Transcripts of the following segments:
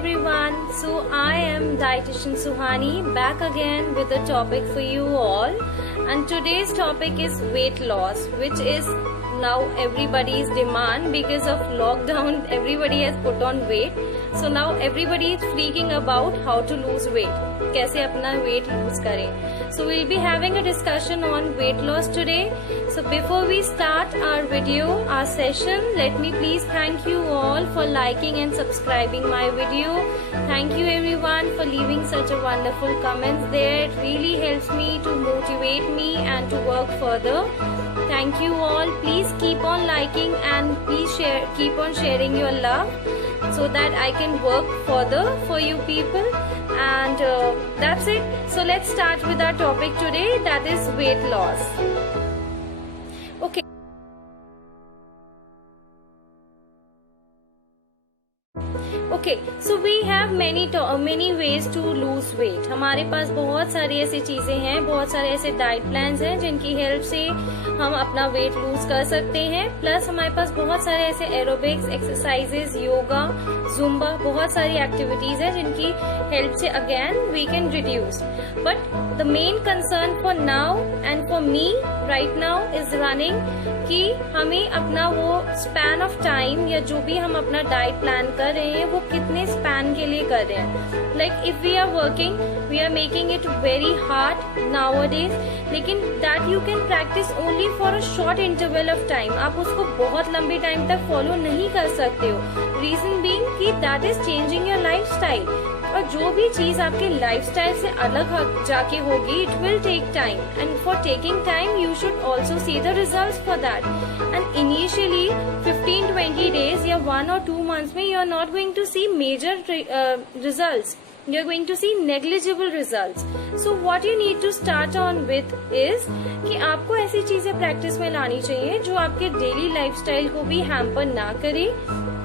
everyone. So I am dietitian Suhani back again with a topic for you all, and today's topic is weight loss, which is now everybody's demand because of lockdown. Everybody has put on weight, so now everybody is freaking about how to lose weight, कैसे अपना weight lose करें. So we'll be having a discussion on weight loss today. So before we start our video, our session, let me please thank you all for liking and subscribing my video. Thank you everyone for leaving such a wonderful comments there. It really helps me to motivate me and to work further. Thank you all. Please keep on liking and please keep on sharing your love so that I can work further for you people. And that's it. So let's start with our topic today, that is weight loss. Okay. Okay, so we have many ways to lose weight. हमारे पास बहुत सारी ऐसी चीजें हैं, बहुत सारे ऐसे diet plans हैं जिनकी हेल्प से हम अपना वेट लूज कर सकते हैं. प्लस हमारे पास बहुत सारे ऐसे एरोबिक्स एक्सरसाइजेस, योगा, जुम्बा, बहुत सारी एक्टिविटीज हैं जिनकी हेल्प से again we can reduce. But the main concern for now and for me right now is running कि हमें अपना वो स्पैन ऑफ टाइम या जो भी हम अपना डाइट प्लान कर रहे हैं वो कितने स्पैन के लिए कर रहे हैं. Like if we are working, we are making it very hard nowadays, लेकिन that you can practice only for a short interval of time. आप उसको बहुत लंबे टाइम तक फॉलो नहीं कर सकते हो. रीजन बीइंग कि that is changing your lifestyle. और जो भी चीज आपके लाइफस्टाइल से अलग जाके होगी, it will take time, and for taking time you should also see the results for that. And initially 15-20 days या 1 or 2 months में you are not going to see major results. You are going to see negligible results. So what you need to start on with is कि आपको ऐसी चीजें practice में लानी चाहिए जो आपके डेली लाइफस्टाइल को भी हैम्पर ना करे.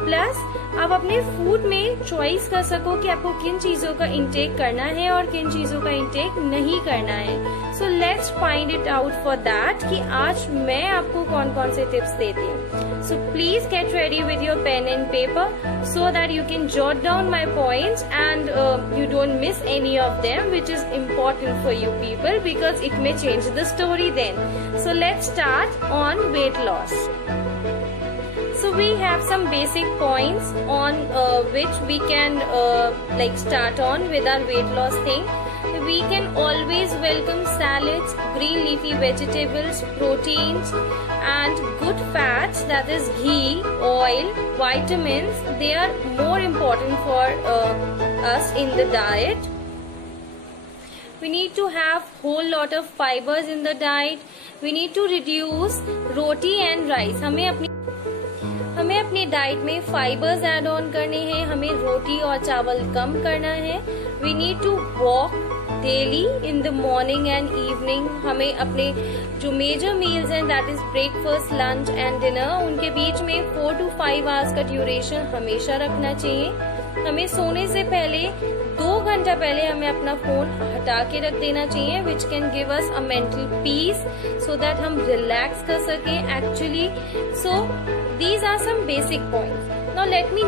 प्लस आप अपने फूड में चॉइस कर सको कि आपको किन चीजों का इंटेक करना है और किन चीजों का इंटेक नहीं करना है. So let's find it out for that कि आज मैं आपको कौन कौन से टिप्स देती हूँ. So please get ready with your pen and paper so that you can jot down my points and you don't miss any of them, which is important for you people because it may change the story then. So let's start on weight loss. So we have some basic points on which we can like start on with our weight loss thing. We can always welcome salads, green leafy vegetables, proteins and good fats, that is ghee, oil, vitamins. They are more important for us in the diet. We need to have whole lot of fibers in the diet. We need to reduce roti and rice. हमें अपनी diet में fibres add on करने हैं, हमें रोटी और चावल कम करना है. We need to walk daily in the morning and evening. हमें अपने जो मेजर मील्स हैं, that is breakfast, lunch and dinner, उनके बीच में 4 to 5 hours का ड्यूरेशन हमेशा रखना चाहिए. हमें सोने से पहले 2 घंटा पहले हमें अपना फोन हटा के रख देना चाहिए, which can give us a mental peace so that हम रिलैक्स कर सकें actually. So these are some basic points. Now let me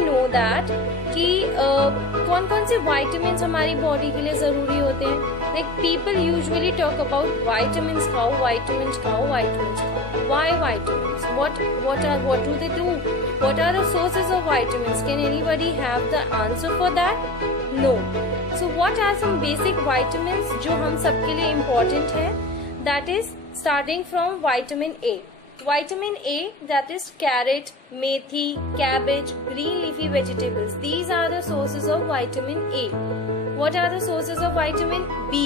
know that कि कौन कौन से vitamins हमारी बॉडी के लिए जरूरी होते हैं. Like people usually talk about vitamins खाओ. Why vitamins? What do they do? What are the sources of vitamins? Can anybody have the answer for that? No. So what are some basic vitamins जो हम सबके लिए important है? That is starting from vitamin A. Vitamin A, that is carrot, methi, cabbage, green leafy vegetables. These are the sources of vitamin A. What are the sources of vitamin B?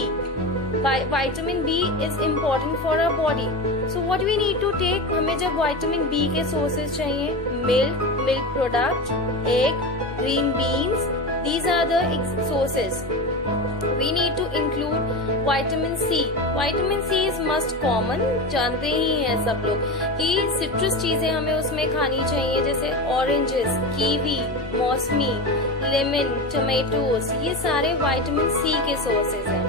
Vitamin B is important for our body. So what we need to take? हमें जब vitamin B के sources चाहिए, milk products, egg, green beans. These are the sources. We need to include vitamin C. Vitamin C is must common. जानते ही हैं सब लोग कि citrus चीजें हमें उसमें खानी चाहिए, जैसे oranges, kiwi, मौसमी, lemon, tomatoes. ये सारे vitamin C के sources हैं.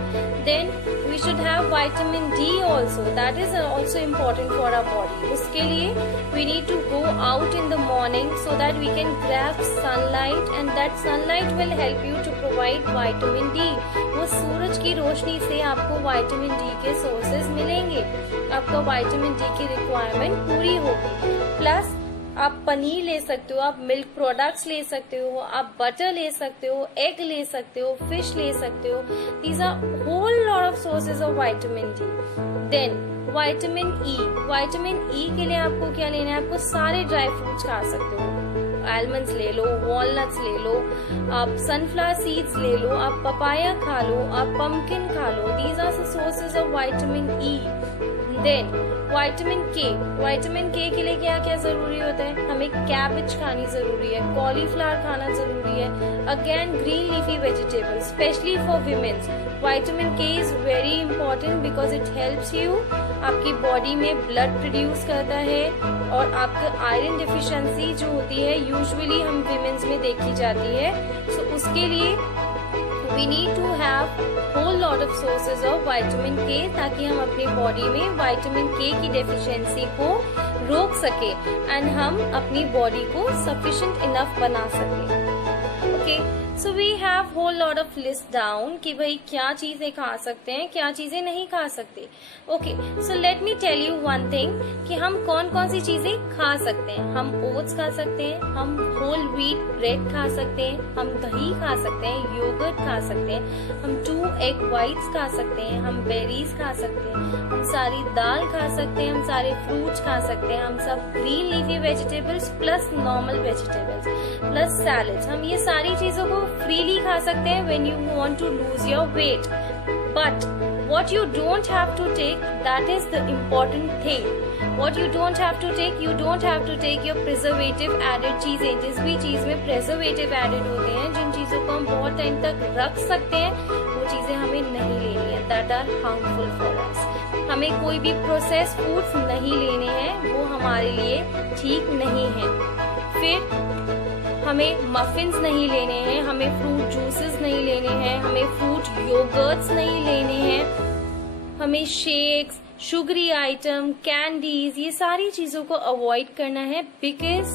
Then we should have vitamin D also. That is also important for our body. उसके लिए we need to go out in the morning so that we can grab sunlight, and that sunlight will help you to provide vitamin D. वो सूरज की रोशनी से आपको vitamin D के sources मिलेंगे, आपका vitamin D की requirement पूरी होगी. प्लस आप पनीर ले सकते हो, आप मिल्क प्रोडक्ट्स ले सकते हो, आप बटर ले सकते हो, एग ले सकते हो, फिश ले सकते हो. These are whole lot of sources of vitamin D. Then vitamin E. Vitamin E के लिए आपको क्या लेना है? आपको सारे ड्राई फ्रूट्स खा सकते हो. आलमंड्स ले लो, वॉलनट्स ले लो, आप सनफ्लावर सीड्स ले लो, आप पपाया खा लो, आप पम्पकिन खा लो. These are sources of vitamin E. Then vitamin K. Vitamin के लिए क्या क्या जरूरी होता है? हमें कैबेज खानी जरूरी है, कॉलीफ्लावर खाना जरूरी है. Again green leafy vegetables, specially for womens. Vitamin K is very important because it helps you. आपकी बॉडी में ब्लड प्रोड्यूस करता है, और आपका आयरन डिफिशिएंसी जो होती है यूजुअली हम विमेन्स में देखी जाती है. सो उसके लिए we need to have whole lot of sources of vitamin K, ताकि हम अपनी बॉडी में vitamin K की डेफिशिएंसी को रोक सके एंड हम अपनी बॉडी को sufficient enough बना सके. Okay, so we have whole lot of list down कि भाई क्या चीजें खा सकते हैं, क्या चीजें नहीं खा सकते. Okay, so let me tell you one thing कि हम कौन कौन सी चीजें खा सकते हैं. हम ओट्स खा सकते हैं, हम होल व्हीट ब्रेड खा सकते हैं, हम दही खा सकते हैं, योगर्ट खा सकते हैं, हम 2 एग व्हाइट्स खा सकते हैं, हम बेरीज खा सकते हैं, हम सारी दाल खा सकते हैं, हम सारे फ्रूट्स खा सकते हैं, हम सब green leafy vegetables plus normal vegetables plus salads, हम ये सारी चीजों को फ्रीली खा सकते हैं when you want to lose your weight. But what you don't have to take, that is the important thing. What you don't have to take, you don't have to take your preservative added चीजें. जिस भी चीज में preservative added होते हैं, जिन चीजों को हम बहुत टाइम तक रख सकते हैं, वो चीजें हमें नहीं लेनी है. That are harmful for us. हमें कोई भी processed foods नहीं लेने हैं, वो हमारे लिए ठीक नहीं है. फिर हमें मफिन्स नहीं लेने हैं, हमें फ्रूट जूसेस नहीं लेने हैं, हमें फ्रूट योगर्ट्स नहीं लेने हैं, हमें शेक्स, शुगरी आइटम, कैंडीज, ये सारी चीजों को अवॉइड करना है because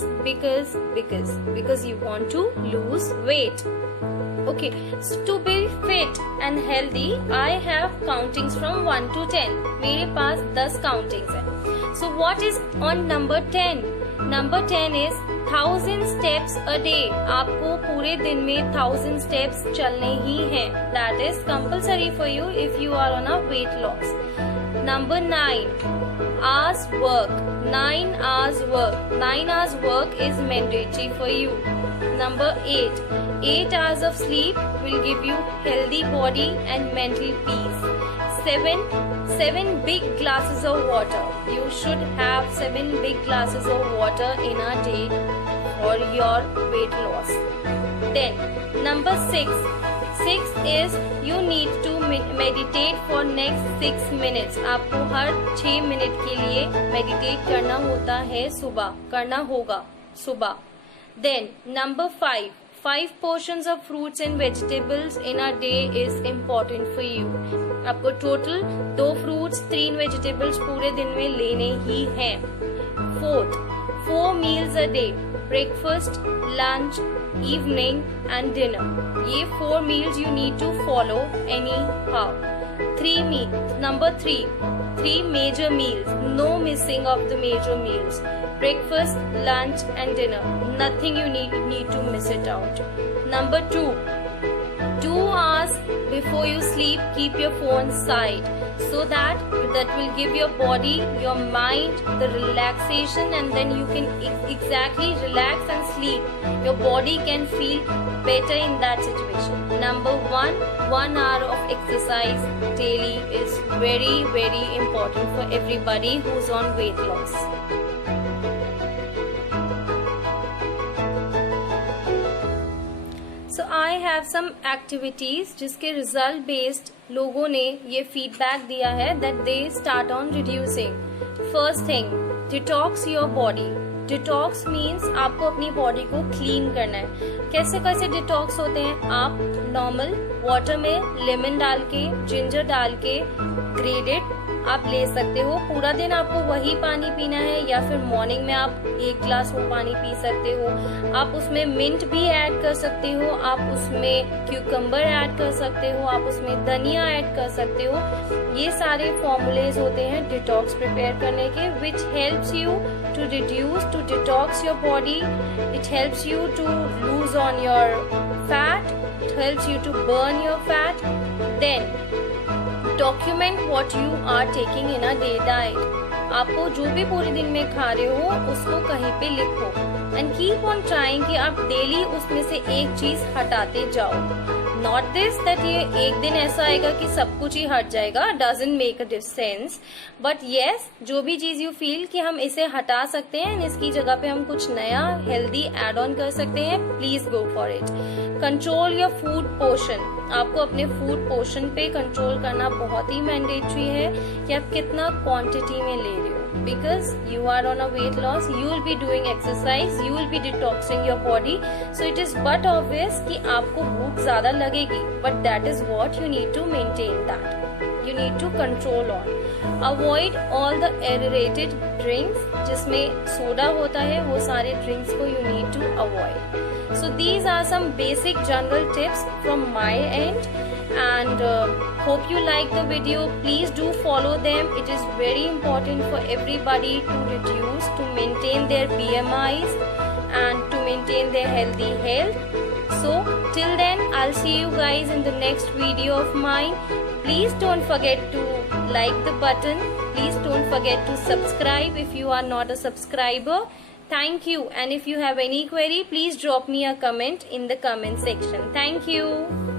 you want to lose weight. Okay, so to be fit and healthy, I have countings from 1 to 10. मेरे पास 10 countings हैं. So what is on number 10? Number 10 is 1000 steps a day. आपको पूरे दिन में 1000 steps चलने ही हैं. That is compulsory for you if you are on a weight loss. Number 9, hours work. 9 hours work. 9 hours work is mandatory for you. Number 8, 8 hours of sleep will give you healthy body and mental peace. 7 big glasses of water. You should have 7 big glasses of water in a day for your weight loss. Then number 6 is you need to meditate for next 6 minutes. आपको हर 6 minute के लिए meditate करना होता है, करना होगा सुबह. Then number 5 portions of fruits and vegetables in a day is important for you. आपको टोटल 2 fruits 3 vegetables पूरे दिन में लेने ही हैं. 4 meals a day, breakfast, lunch, evening and dinner. ये 4 meals you need to follow anyhow. 3 major meals, no missing of the major meals. Breakfast, lunch and dinner. Nothing you need to miss it out. Number 2 hours before you sleep, keep your phone aside so that will give your body, your mind the relaxation, and then you can exactly relax and sleep. Your body can feel better in that situation. Number 1 hour of exercise daily is very, very important for everybody who's on weight loss. So I have some activities जिसके result based लोगों ने ये feedback दिया है that they start on reducing. First thing, detox your body. Detox means आपको अपनी body को clean करना है. कैसे कैसे डिटॉक्स होते हैं? आप नॉर्मल वाटर में लेमन डाल के, जिंजर डाल के ग्रेडेड आप ले सकते हो। पूरा दिन आपको वही पानी पीना है या फिर मॉर्निंग में आप 1 ग्लास वो पानी पी सकते हो। आप उसमें मिंट भी ऐड कर सकते हो, आप उसमें क्यूकम्बर ऐड कर सकते हो, आप उसमें धनिया ऐड कर सकते हो। ये सारे फॉर्मूलेज होते हैं डिटॉक्स प्रिपेयर करने के, which helps you to reduce, to detox your body, it helps you to lose on your fat, it helps you to burn your fat. Then document what you are taking in a day diet. आपको जो भी पूरे दिन में खा रहे हो उसको कहीं पे लिखो एंड कीप ऑन ट्राइंग कि आप डेली उसमें से एक चीज हटाते जाओ। नॉट दिस दैट ये एक दिन ऐसा आएगा कि सब कुछ ही हट जाएगा, doesn't make a sense, but yes जो भी चीज यू फील कि हम इसे हटा सकते हैं, इसकी जगह पे हम कुछ नया हेल्दी एड ऑन कर सकते हैं, please go for it. Control your food portion, आपको अपने फूड पोर्शन पे कंट्रोल करना बहुत ही मैंडेटरी है कि आप कितना क्वांटिटी में ले रहे हो, because you are on a weight loss, you will be doing exercise, you will be detoxing your body, so it is but obvious कि आपको भूख ज्यादा लगेगी, but that is what you need to maintain that, you need to control on. Avoid all the aerated drinks, जिसमें soda होता है, वो सारे drinks को you need to avoid. So these are some basic general tips from my end, and hope you like the video. Please do follow them. It is very important for everybody to reduce, to maintain their BMIs and to maintain their healthy health. So till then, I'll see you guys in the next video of mine. Please don't forget to like the button. Please don't forget to subscribe if you are not a subscriber. Thank you, and if you have any query, please drop me a comment in the comment section. Thank you.